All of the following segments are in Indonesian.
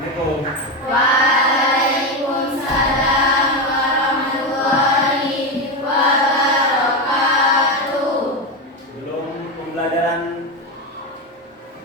Assalamualaikum. Waalaikumsalam warahmatullahi wabarakatuh. Belum pembelajaran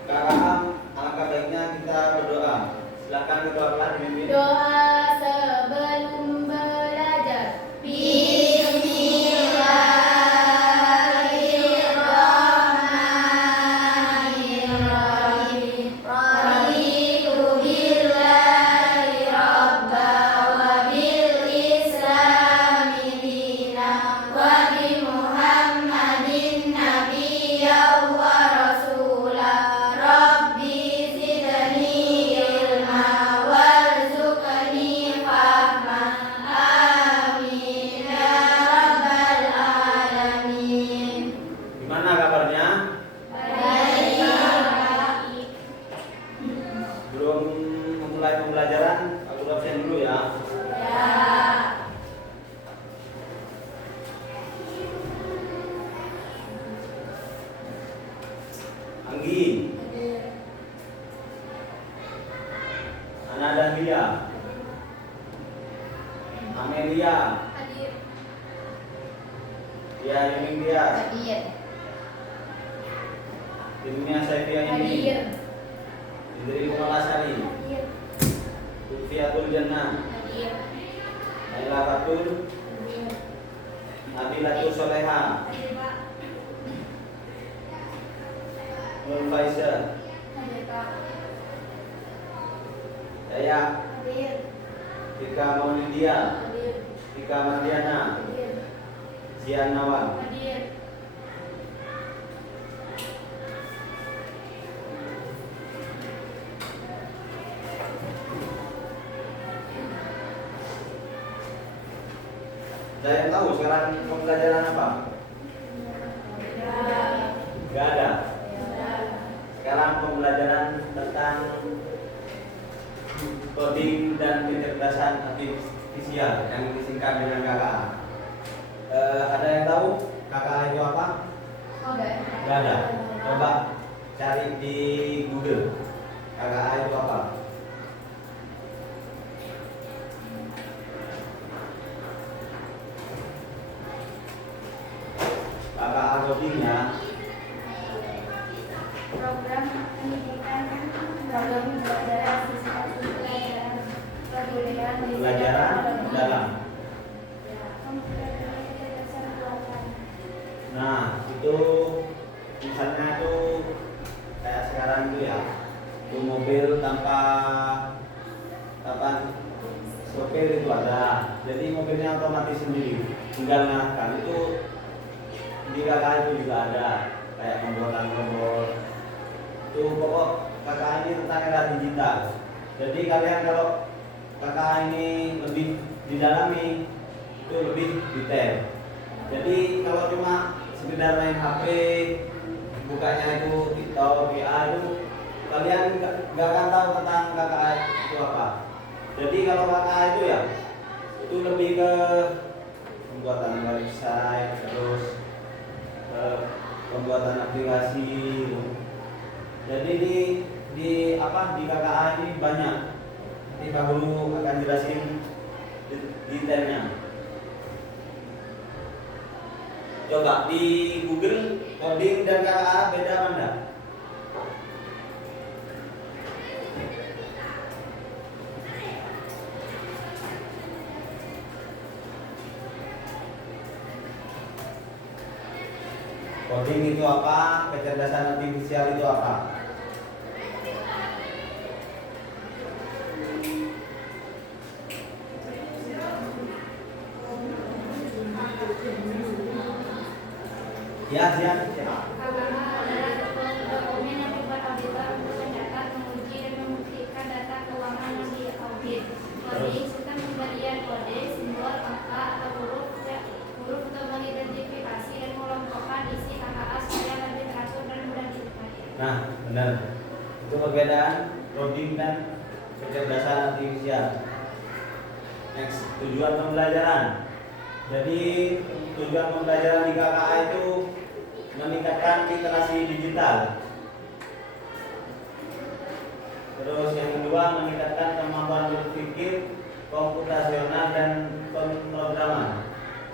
KKA, alangkah baiknya kita berdoa. Silakan ketua kelas dipimpin. Doa sebelum belajar. Bismillahirrahmanirrahim. Raditu billahi rabba wa bil islami dina wa bi Muhammadin nabiyyan wa rasula. Rabbi zidni ilma warzuqni fahma. Amin ya rabbal alamin. Gimana kabarnya? Baik. Belum memulai pembelajaran, aku absen dulu ya. Ya. Anggi, Ana Dahlia, Amelia, Hadir. Dia Yuning Dias, Hadir. Dunia Saifia ini, Hadir. Indri Kumalasari, Hadir. Lutfiatul Jannah, Hadir. Naila Fatul, Hadir. Nabilatul Soleha, Hadir, Pak. Nur Faiza, Hadir, Pak. Daya, Hadir. Tika Maulidia, Hadir. Tika Mardiana, Hadir. Zian Nawal. Hadir. Ada yang tahu sekarang pembelajaran apa? Gak ada. Sekarang pembelajaran tentang coding dan kecerdasan artifisial yang disingkat dengan KKA. Ada yang tahu KKA itu apa? Gak ada. Coba cari di Google. KKA itu apa? KKA codingnya Program pendidikan program pembelajaran siswa pembelajaran kebudayaan pelajaran dalam. Nah, itu misalnya itu kayak sekarang itu ya, itu mobil tanpa sopir itu ada. Jadi mobilnya otomatis sendiri, tinggal ngarahkan. Itu di KKA itu juga ada kayak pembuatan robot. Itu pokok KKA ini tentang era digital. Jadi kalian kalau KKA ini lebih didalami, itu lebih detail. Jadi kalau cuma sekedar main HP, bukanya itu TikTok, WA itu kalian nggak akan tahu tentang KKA itu apa. Jadi kalau KKA itu ya, itu lebih ke pembuatan website, terus pembuatan aplikasi. Jadi di KKA ini banyak. Nanti Pak Guru akan jelasin detailnya. Coba di Google coding dan KKA beda mana? Coding itu apa? Kecerdasan artifisial itu apa? Ya, siap. Dokumen yang dibuat auditor untuk mencatat, menguji, dan membuktikan data keuangan yang diaudit. Coding, sistem pemberian kode, simbol, angka, atau huruf untuk mengidentifikasi dan mengelompokkan isi KKA supaya lebih teratur dan mudah dinikmati. Nah, benar. Itu perbedaan coding dan kecerdasan artifisial. Next, tujuan pembelajaran. Jadi tujuan pembelajaran di KKA itu meningkatkan literasi digital. Terus yang kedua, meningkatkan kemampuan berpikir komputasional dan pemrograman.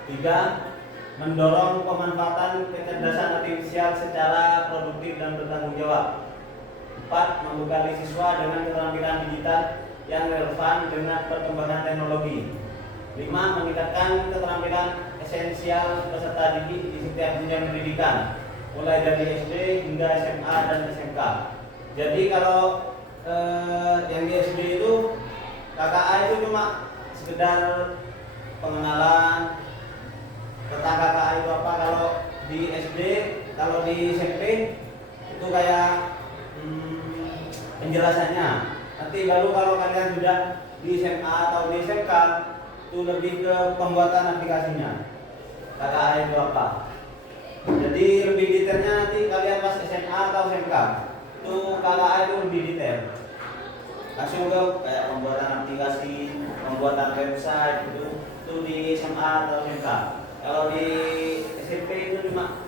3. Mendorong pemanfaatan kecerdasan artifisial secara produktif dan bertanggung jawab. 4. Membekali siswa dengan keterampilan digital yang relevan dengan perkembangan teknologi. 5. Meningkatkan keterampilan esensial peserta didik di setiap jenjang pendidikan, mulai dari SD hingga SMA dan SMK. Jadi kalau yang di SD itu KKA itu cuma sekedar pengenalan tentang KKA itu apa. Kalau di SD, kalau di SMP itu kayak penjelasannya. Nanti baru kalau kalian sudah di SMA atau di SMK itu lebih ke pembuatan aplikasinya. KKA itu apa? Jadi lebih detailnya nanti kalian pas SMA atau SMK itu KKA itu lebih detail. Langsung ke kayak pembuatan aplikasi, pembuatan website itu di SMA atau SMK. Kalau di SMP itu cuma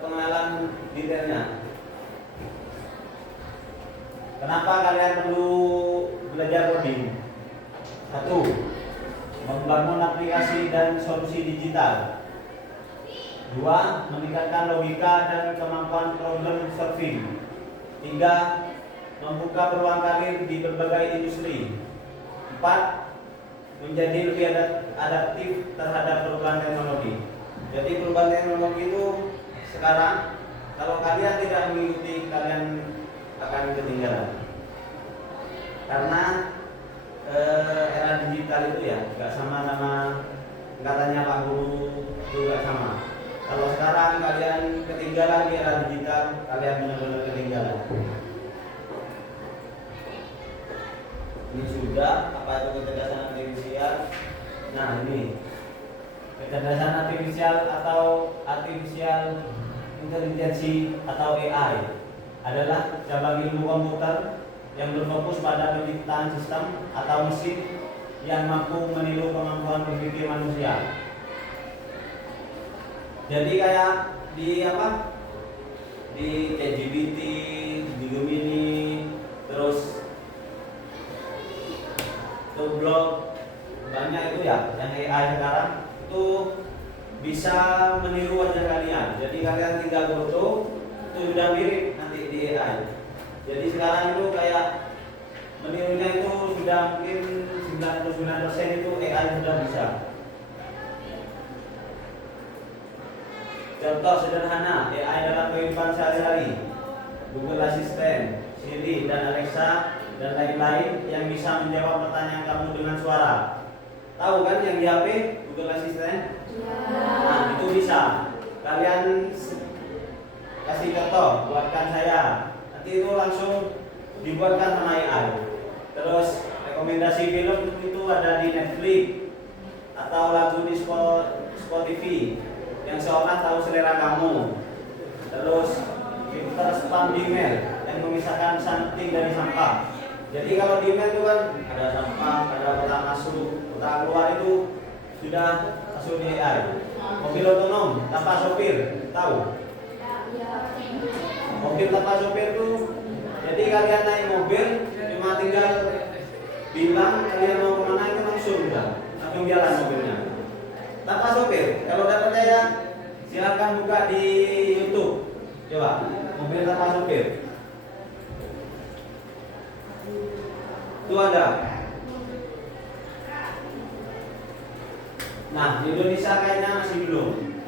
pengenalan detailnya. Kenapa kalian perlu belajar coding? 1. Membangun aplikasi dan solusi digital. 2. Meningkatkan logika dan kemampuan problem solving. 3. Membuka peluang karir di berbagai industri. 4. Menjadi lebih adaptif terhadap perubahan teknologi. Jadi perubahan teknologi itu sekarang kalau kalian tidak mengikuti, kalian akan ketinggalan. Karena era digital itu ya nggak sama katanya Pak Guru itu nggak sama. Kalau sekarang kalian ketinggalan di era digital, kalian benar-benar ketinggalan. Ini sudah apa itu kecerdasan artifisial? Nah ini kecerdasan artifisial atau artificial intelligence atau AI adalah cabang ilmu komputer yang berfokus pada penciptaan sistem atau mesin yang mampu meniru kemampuan berpikir manusia. Jadi kayak di ChatGPT, di Gemini, terus Toblok, banyak itu ya yang AI sekarang itu bisa meniru wajah kalian. Jadi kalian tinggal foto itu sudah mirip nanti di AI. Jadi sekarang itu kayak menirunya itu sudah mungkin 99% itu AI sudah bisa. Contoh sederhana AI dalam kehidupan sehari-hari, Google Assistant, Siri dan Alexa dan lain-lain yang bisa menjawab pertanyaan kamu dengan suara. Tahu kan yang di HP Google Assistant? Nah itu bisa. Kalian kasih contoh, buatkan saya. Nanti itu langsung dibuatkan sama AI. Terus rekomendasi film itu ada di Netflix atau lagu di Spotify yang seolah tahu selera kamu. Terus filter spam di email yang memisahkan pesan penting dari sampah. Jadi kalau di email itu kan ada sampah, ada kotak masuk, kotak keluar itu sudah masuk di AI. Mobil otonom tanpa sopir, tahu? Mobil tanpa sopir itu, jadi kalian naik mobil cuma tinggal bilang kalian mau kemana itu langsung jalan mobilnya. Tanpa sopir. Kalau tidak percaya, silakan buka di YouTube. Coba mobil tanpa sopir. Itu ada. Nah, di Indonesia kayaknya masih belum.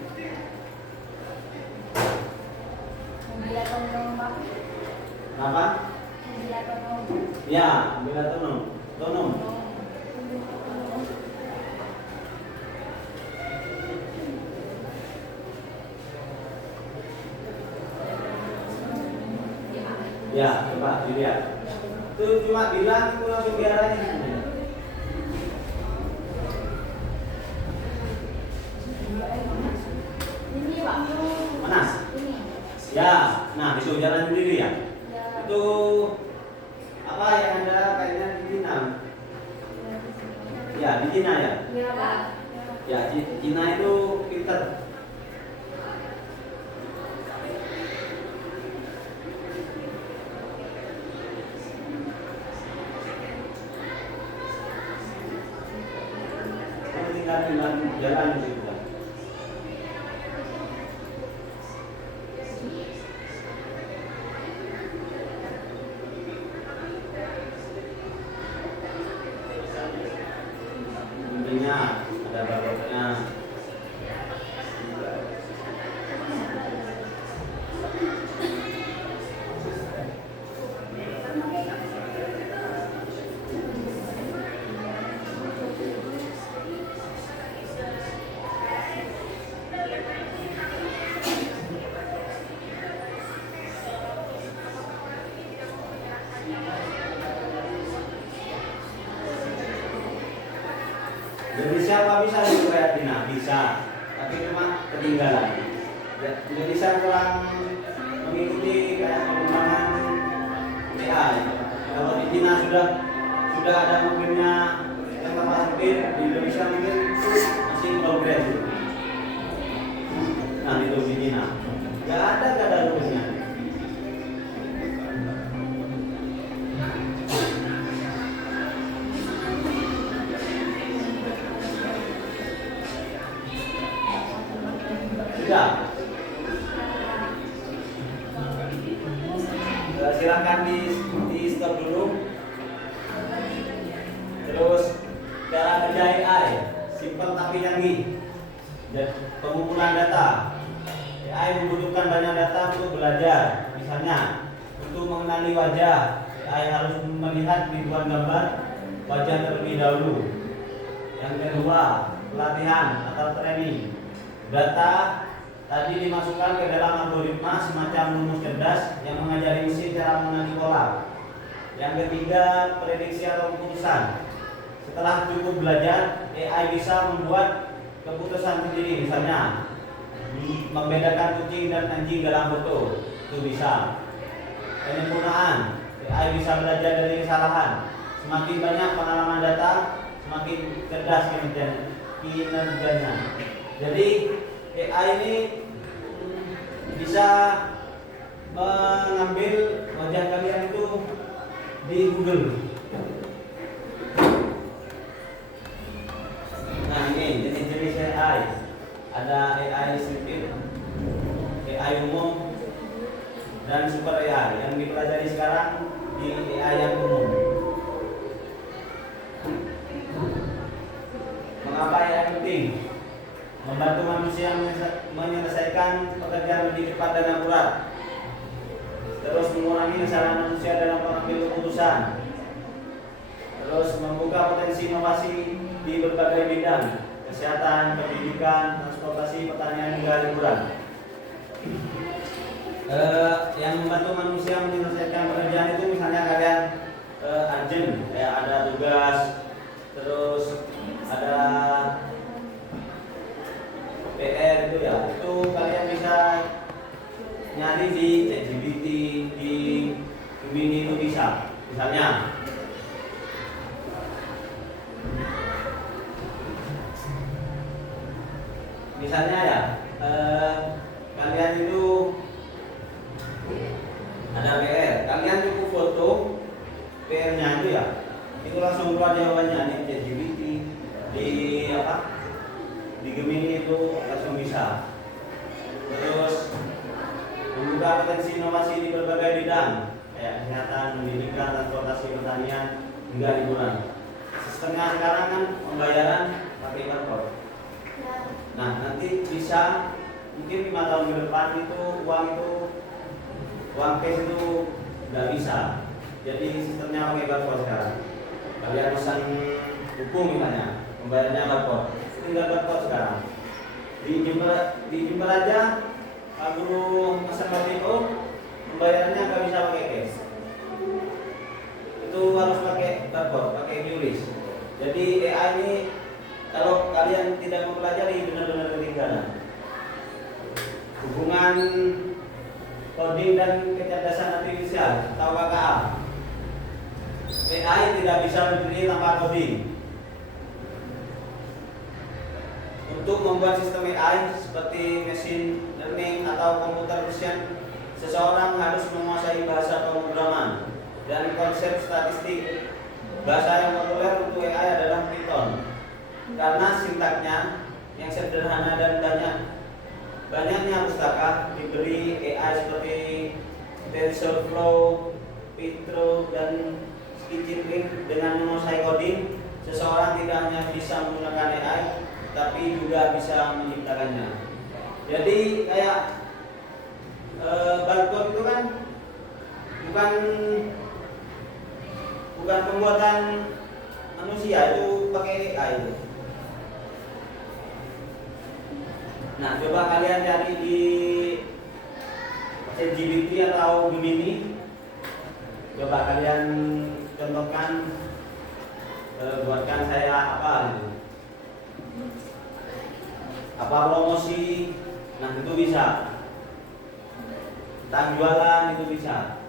Mobil otonom Pak. Apa? Mobil otonom. Ya, mobil otonom. Otonom. Ya, coba dilihat. Itu cuma bilang itu langsung diarahin. Ini Pak. Panas. Ini. Ya, nah itu jalan sendiri ya. Ya. Itu apa yang ada kayaknya di Cina? Ya, di Cina ya. Ya Pak. Ya, di Cina itu pinter. jalan gitu kan. Intinya ada babaknya. Jadi siapa bisa diriwayat Dina? Bisa, tapi cuma ketinggalan. Jadi saya kurang mengikuti kayak pengembangan AI. Kalau di Dina sudah ada mungkinnya yang mungkin di Indonesia mungkin masih progres. Nah itu di Dina, nggak ada lupusnya. Sudah. Silakan di stop dulu. Terus cara kerja AI simple tapi canggih. Dan pengumpulan data. AI membutuhkan banyak data untuk belajar. Misalnya untuk mengenali wajah, AI harus melihat ribuan gambar wajah terlebih dahulu. Yang kedua, pelatihan atau training. Data tadi dimasukkan ke dalam algoritma semacam rumus cerdas yang mengajari mesin cara mengenali pola. Yang ketiga, prediksi atau keputusan. Setelah cukup belajar, AI bisa membuat keputusan sendiri, misalnya membedakan kucing dan anjing dalam foto, itu bisa. Penyempurnaan, AI bisa belajar dari kesalahan. Semakin banyak pengalaman data, semakin cerdas kinerjanya. Jadi AI ini bisa mengambil wajah kalian itu di Google. Nah ini jenis-jenis AI. Ada AI sedikit, AI umum, dan super AI. Yang dipelajari sekarang di AI yang umum. Mengapa AI penting? Membantu manusia menyelesaikan pekerjaan lebih cepat dan akurat. Terus mengurangi kesalahan manusia dalam mengambil keputusan. Terus membuka potensi inovasi di berbagai bidang, kesehatan, pendidikan, transportasi, pertanian hingga hiburan. Yang membantu manusia menyelesaikan pekerjaan itu misalnya kalian urgent, kayak ada tugas, terus ada PR itu ya, itu kalian bisa nyari di ChatGPT, di Gemini itu bisa. Misalnya ya, kalian itu ada PR, kalian cukup foto PR-nya itu ya, itu langsung keluar jawabannya di ChatGPT, di Gemini itu langsung bisa. Terus membuka potensi inovasi di berbagai bidang kayak kesehatan, pendidikan, transportasi, pertanian hingga hiburan. Sistemnya sekarang kan pembayaran pakai barcode. Nah nanti bisa mungkin 5 tahun ke depan itu uang cash itu nggak bisa. Jadi sistemnya pakai barcode sekarang. Kalian pesan buku misalnya, pembayarannya barcode. Tinggal barcode sekarang. Di Jember aja, Pak Guru pesan itu pembayarannya nggak bisa pakai cash. Itu harus pakai barcode, pakai QRIS. Jadi AI ini kalau kalian tidak mempelajari benar-benar ketinggalan. Hubungan coding dan kecerdasan artifisial atau KKA. AI tidak bisa berdiri tanpa coding. Untuk membuat sistem AI seperti machine learning atau computer vision, seseorang harus menguasai bahasa pemrograman dan konsep statistik. Bahasa yang populer untuk AI adalah Python. karena sintaknya yang sederhana dan banyaknya pustaka diberi AI seperti TensorFlow, Python, dan Scikit-learn. Dengan menguasai coding, seseorang tidak hanya bisa menggunakan AI, tapi juga bisa menciptakannya. Jadi kayak barcode itu kan bukan pembuatan manusia, itu pakai AI itu. Nah, coba kalian cari di ChatGPT atau Gemini. Coba kalian contohkan, buatkan saya apa gitu. Apa promosi, nah itu bisa. Tentang jualan itu bisa.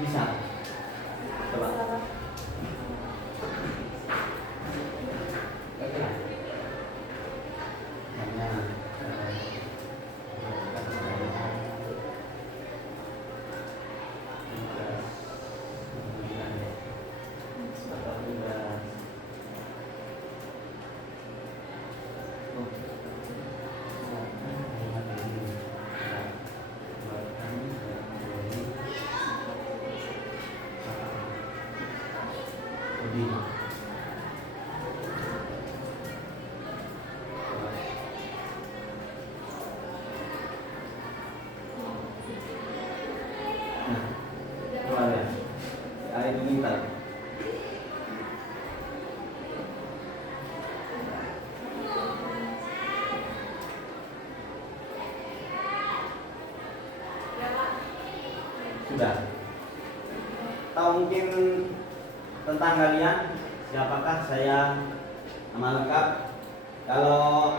Bisa. Coba. Sudah. Tahu mungkin tentang kalian, siapakah saya, nama lengkap. Kalau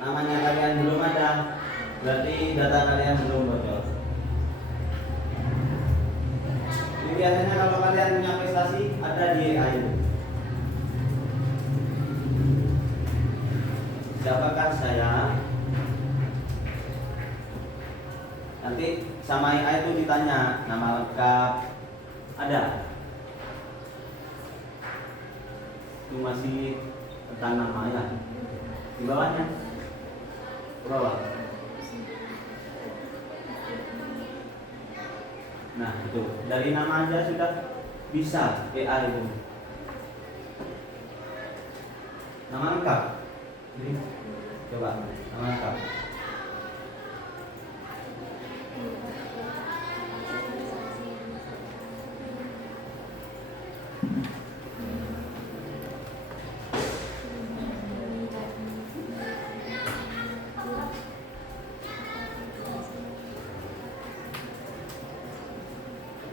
namanya kalian belum ada, berarti data kalian belum bocor. Jadi biasanya kalau kalian punya prestasi, ada di AI. Siapakah saya? Nanti sama AI itu ditanya nama lengkap, ada. Itu masih tentang nama ya. Di bawahnya, ke bawah. Nah itu dari nama aja sudah bisa AI itu. Nama lengkap. Jadi, coba nama lengkap.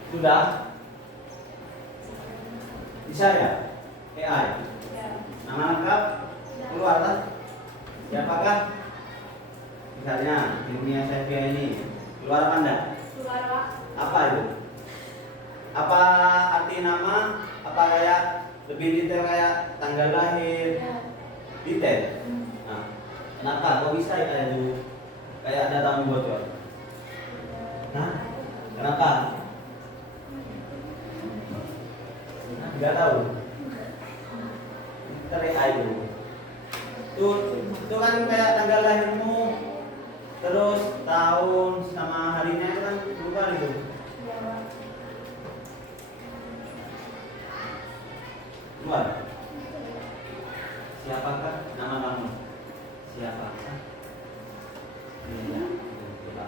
Sudah? Bisa ya? AI? Nama lengkap? Keluar kan? Siapakah? Misalnya ilmiah saya ini keluar apa enggak? Keluar, Pak. Apa itu? Apa arti nama? Apa kayak lebih detail kayak tanggal lahir? Detail? Nah, kenapa? Kok bisa ya itu? Kayak ada tamu bocor? Nah, kenapa? Nggak tahu. Tarik air. Itu kan kayak tanggal lahirmu, terus tahun sama harinya itu kan lupa itu. Luar. Siapakah nama kamu? Siapakah? Iya. Coba.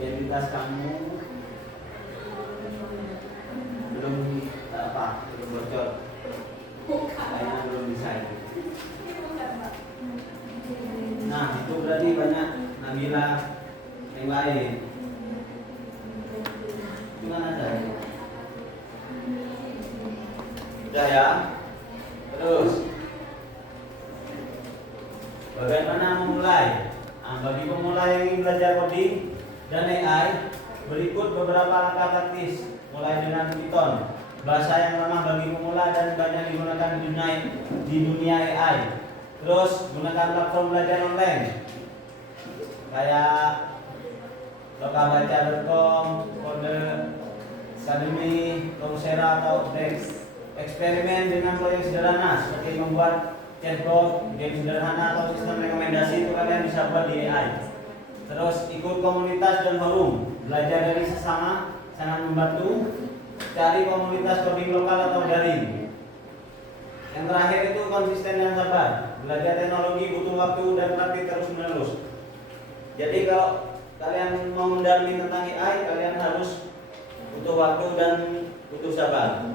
Identitas kamu belum belum bocor. Kayaknya belum bisa itu. Nah, itu berarti banyak Nabila yang lain. Gimana saja? Udah ya. Terus bagaimana memulai? Bagi pemula yang ingin belajar coding dan AI, berikut beberapa langkah praktis. Mulai dengan Python, bahasa yang ramah bagi pemula dan banyak digunakan di dunia AI. Terus gunakan platform belajar online kayak lokabaca.com, Kode Academy, Coursera atau Dex. Eksperimen dengan proyek sederhana seperti membuat chatbot, game sederhana atau sistem rekomendasi itu kalian bisa buat di AI. Terus ikut komunitas dan forum, belajar dari sesama sangat membantu. Cari komunitas coding lokal atau daring. Yang terakhir itu konsisten dan sabar. Belajar teknologi butuh waktu dan praktik terus menerus. Jadi kalau kalian mau mendalami tentang AI, kalian harus butuh waktu dan butuh sabar.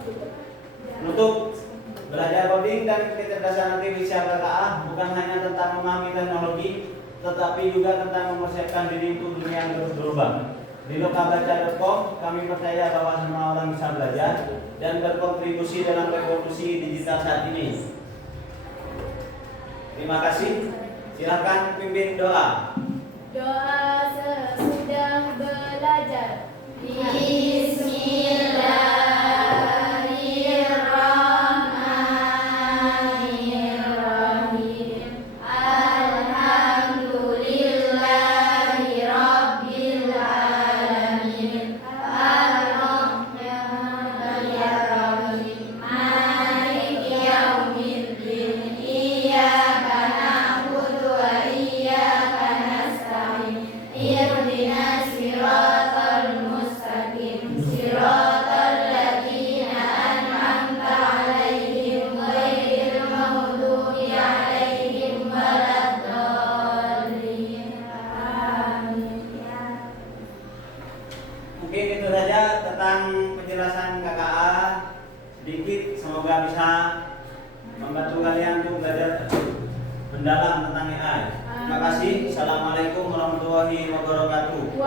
Untuk belajar coding dan kecerdasan artifisial KKA bukan hanya tentang memahami teknologi, tetapi juga tentang mempersiapkan diri untuk dunia yang terus berubah. Di lokabaca.com kami percaya bahwa semua orang bisa belajar dan berkontribusi dalam revolusi digital saat ini. Terima kasih. Silakan pimpin doa. Doa sesudah belajar. Mungkin itu saja tentang penjelasan KKA sedikit, semoga bisa membantu kalian untuk belajar mendalam tentang AI. Terima kasih. Assalamualaikum warahmatullahi wabarakatuh.